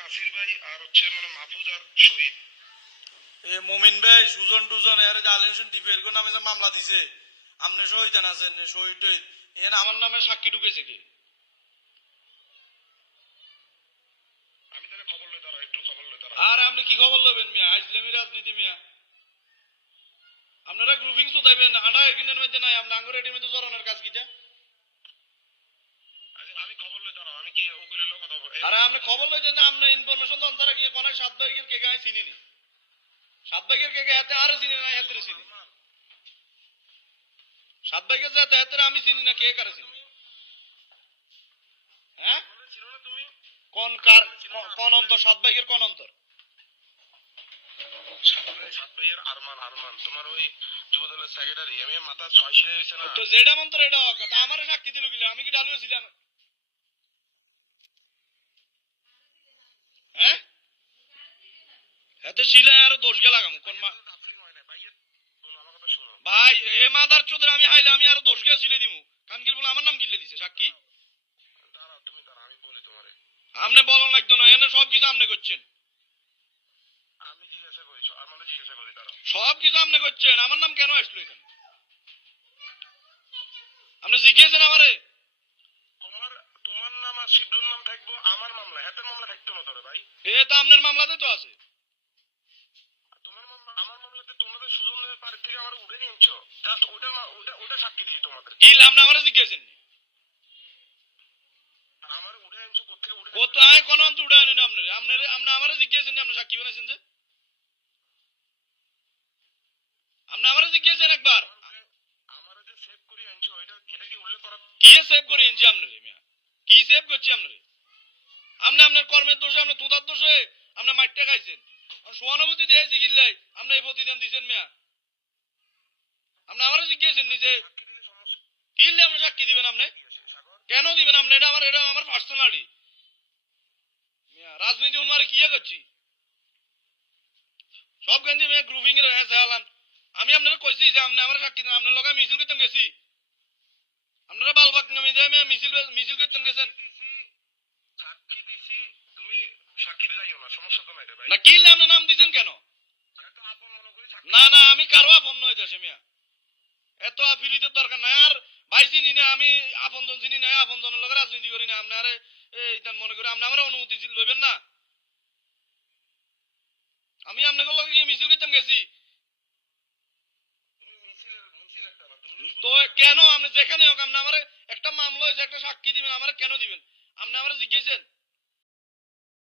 নাসির ভাই আর হচ্ছে মানে মাহফুজ আর শহীদ। মমিন ভাই সুজন টুজন এর যে আলিম হোসেন টিপের নামে যে মামলা দিছে আপনি শহীদ আছেন শহীদ এর আমার নামে সাক্ষী ঢুকেছে কি? আমি তাহলে খবর লই, দাঁড়াও একটু খবর লই, দাঁড়াও। আর আপনি কি খবর লবেন মিয়া? ইসলামী রাজনীতি মিয়া আপনারা গ্রুপিং চোদাইবেন আডা এখানের মধ্যে নাই আপনি আঙ্গুর এটির মধ্যে জড়ানোর কাজ কিটা? আমি খবর লই, দাঁড়াও। আমি কি উকিলের লোক কথা বলবো? আরে আপনি খবর লই যে আপনি ইনফরমেশন দেন তারা কি কোন সাত ভাইয়ের কে গায় চিনি নি সাত ভাইয়ের কে গায় হাতে আরে চিনি না হাতে চিনি সাত ভাইয়ের যে হাতে আমি চিনি না কে কারে চিনি হ্যাঁ চিনো না তুমি? কোন কার কোন অন্তর সাত ভাইয়ের কোন অন্তর? সাত ভাইয়ের আরমান, আরমান তোমার ওই যুবদলের সেক্রেটারি। আমি মাথা ছয় শিরে হইছে না তো যেটা মন্তর এটা আমারে সাক্ষী দিল গিলা আমি কি ডালু ছিলাম? হ্যাঁ হাতে ছিল আর দোষ গেল লাগাম কোন মা ভাই হে মাদার চোদরা আমি হাইলে আমি আর দোষ গেছিল দিমু কানকিল বলে আমার নাম গিলে দিছে সাক্ষী। দাঁড়াও তুমি, দাঁড়াও আমি বলি তোমারে। আপনি বলন লাগতো না এনে সব কিছু আপনি করছেন। আমি জিজ্ঞাসা করি, আমাকে জিজ্ঞাসা করি, দাঁড়াও। সব কিছু আপনি করছেন আমার নাম কেন আসলো এখানে? আপনি জিজ্ঞেসেন আমারে? তোমার তোমার নাম আর শিবলুর নাম থাকবো আমার মামলা, হাতের মামলা থাকতো না তোরে ভাই। এ তো আপনার মামলাতে তো আছে। তোমার মামলা আমার মামলাতে তোমাদের সুজনের বাড়ি থেকে আমার উঠে নিয়েছো, জাস্ট ওটা সাক্ষী দিই তোমাদের। কি আপনি আমারে জিজ্ঞেসেন আমার উঠে আনছো কোথায়? উঠে কোথায় কোন অন্ত উড়ে আনেন আপনারে আপনারে আপনি আমারে জিজ্ঞেসেন আপনি সাক্ষী বানাইছেন যে আপনি আমারে জিজ্ঞেসেন একবার আমার যে সেভ করে আনছো এটা কি উল্লেখ করা? কি সেভ করে এনেছি আপনারে মিয়া? কি সেভ করছি আপনারে? আপনি আপনার কর্মের দোষে আপনি তোতার দোষে আপনি মাইটটা খাইছেন সহানুভূতি দিয়েছি গিল্লাই আপনি এই প্রতিদান দিচ্ছেন মিয়া। আপনি আমারে জিজ্ঞেসেন নিজে সাক্ষী দিলে সমস্যা কিনলে আপনি সাক্ষী দিবেন আপনি কি আছে সাগর? কেন দিবেন আপনি? এটা আমার পার্সোনালি মিয়া রাজনীতি উন্মারে কি করছি সব কেন্দ্রে মিয়া গ্রুপিং এর হ্যাঁ চালান। আমি আপনারা কইছি যে আপনি আমার সাক্ষী দেন আপনার লগে মিছিল করতে গেছি আপনারা বালবাক নামি দিয়ে মিয়া মিছিল করতে গেছেন সাক্ষী দিছি, তুমি সাক্ষী যাইও না, সমস্যা তো নাই রে ভাই। না কিনলে আপনি নাম দিছেন কেন? এত আপন মনে করি সাক্ষী। না না আমি কারো আপন নয় দেশে মিয়া এত আফিরিতে দরকার নাই। আর ভাই চিনি না আমি আপনজন চিনি না আপনজনের লগে রাজনীতি করি না আপনারে এইটা মনে করি আপনি আমার অনুমতি লইবেন না। আমি আপনাকে লগে গিয়ে মিছিল করতে গেছি তুমি মিছিল একটা না, তুমি তো কেন আপনি যেখানে হোক আপনি আমার একটা মামলা হয়েছে একটা সাক্ষী দিবেন আমার কেন দিবেন? আপনি আমার জিজ্ঞেসেন